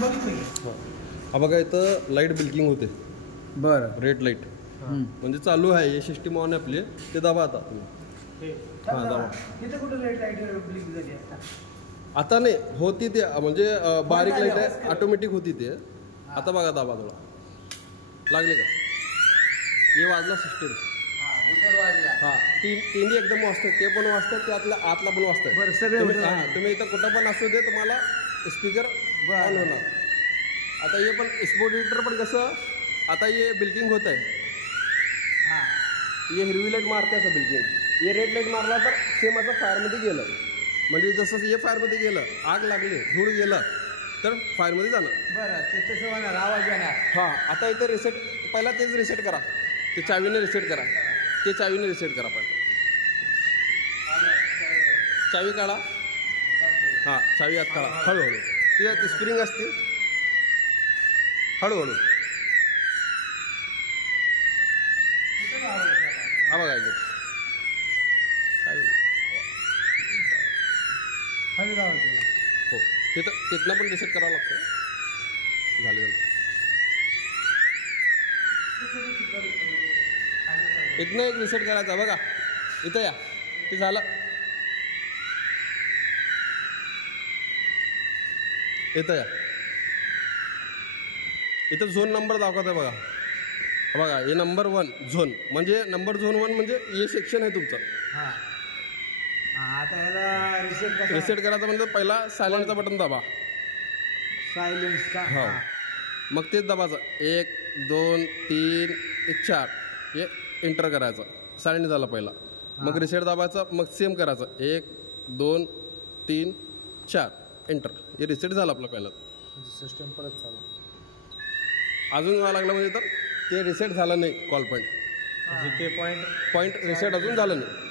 हा बघा इथं लाईट ब्लिंकिंग होते. बरं. रेड लाईट म्हणजे चालू आहे. हे सिस्टीम ऑन आहे आपली. ते दाबा आता तुम्ही. हां दाबा. आता नाही होती ते म्हणजे बारीक लाईट आहे ऑटोमॅटिक होती ते. आता बघा दाबा थोडा लागले का हे वाजला सिस्टीम. हां तिन्ही एकदम वाजतात. ते पण वाजतात ते आतला पण वाजतात. बरं सगळे हां तुम्ही इथं कुठं पण असू दे तुम्हाला स्पीकर ऑन होणार. आता हे पण स्पोर्ट हिटर पण कसं आता हे बिल्किंग होत आहे. हां हे हिरवी लाईट मारते असं बिल्किंग. हे रेड लाईट मारला तर सेम असं फायरमध्ये गेलं. म्हणजे जसं हे फायरमध्ये गेलं आग लागली धूळ गेलं तर फायरमध्ये जाणं. बरं ते तसं होणार आवाज येणार. हां आता इथं रिसेट पहिला तेच रिसेट करा. ते चावीने रिसेट करा. ते चावीने रिसेट करा पहिला. चावी काढा. हां चावी आत काढा हळूहळू. ते स्प्रिंग असते हळूहळू. हा बघा ऐकू हो तिथनं पण रिसेट करावं लागतं. झालं इथनं एक रिसेट करायचा बघा. इथं या ते झालं. इथं या इथं झोन नंबर दाखवत आहे बघा. बघा हे नंबर 1 झोन म्हणजे नंबर झोन 1 म्हणजे हे सेक्शन आहे तुमचं. हां आता ह्याला रिसेट करायचं म्हणजे पहिला सायलेंटचा बटन दाबा. सायलेन्स का. हो मग तेच दाबायचं 1 2 3 4 हे एंटर करायचं. सायलेंट झाला पहिला. मग रिसेट दाबायचं मग सेम करायचं 1 2 3 4 एंटर. हे रिसेट झालं आपलं पहिलं. सिस्टम परत चालू अजून व्हायला लागलं म्हणजे तर ते रिसेट झालं नाही. कॉल पॉईंट ते पॉईंट रिसेट अजून झालं नाही.